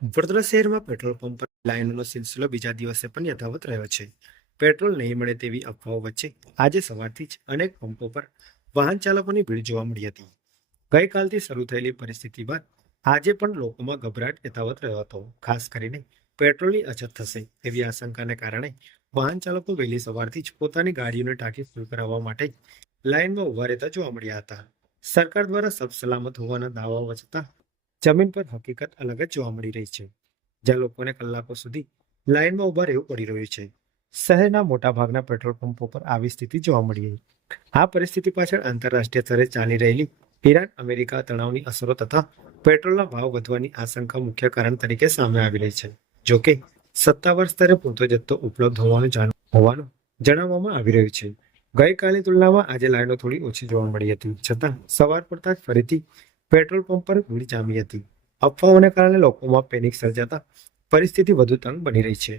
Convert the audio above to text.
વડોદરા શહેરમાં petrol pump પર લાઇનોનો સિલસિલો બીજા દિવસે પણ યથાવત રહ્યો છે. પેટ્રોલ નહીં મળે તેવી અફવાઓ વચ્ચે આજે સવારથી જ અનેક પંપો પર વાહન ચાલકોની ભીડ જોવા મળી હતી. ગઈકાલથી શરૂ થયેલી પરિસ્થિતિ બાદ આજે પણ લોકોમાં ગભરાટ યથાવત રહ્યો હતો. ખાસ કરીને પેટ્રોલની અછત થશે તેવી આશંકાને કારણે વાહન ચાલકો વહેલી સવારથી જ પોતાની ગાડીઓની ટાંકી ફૂલ કરાવવા માટે લાઇનમાં ઉભા રહેતા જોવા મળ્યા હતા. સરકાર દ્વારા સબ સલામત હોવાના દાવાઓ છતાં જમીન પર હકીકત અલગ જ જોવા મળી રહી છે, જ્યાં લોકોને કલાકો સુધી લાઇનમાં ઊભા રહેવું પડી રહ્યું છે. શહેરના મોટાભાગના પેટ્રોલ પંપો પર આવી સ્થિતિ જોવા મળી. આ પરિસ્થિતિ પાછળ આંતરરાષ્ટ્રીય સ્તરે ચાલી રહેલી ઈરાન અમેરિકા તણાવની અસરો તથા પેટ્રોલના ભાવ વધવાની આશંકા મુખ્ય કારણ તરીકે સામે આવી રહી છે. જોકે સત્તાવાર સ્તરે પૂરતો જથ્થો ઉપલબ્ધ હોવાનું જણાવવામાં આવી રહ્યું છે. ગઈકાલની તુલનામાં આજે લાઈનો થોડી ઓછી જોવા મળી હતી, છતાં સવાર પડતા જ ફરીથી પેટ્રોલ પંપ પર ભીડ જામી હતી. અફવાઓને કારણે લોકોમાં પેનિક સર્જાતા પરિસ્થિતિ વધુ તંગ બની રહી છે.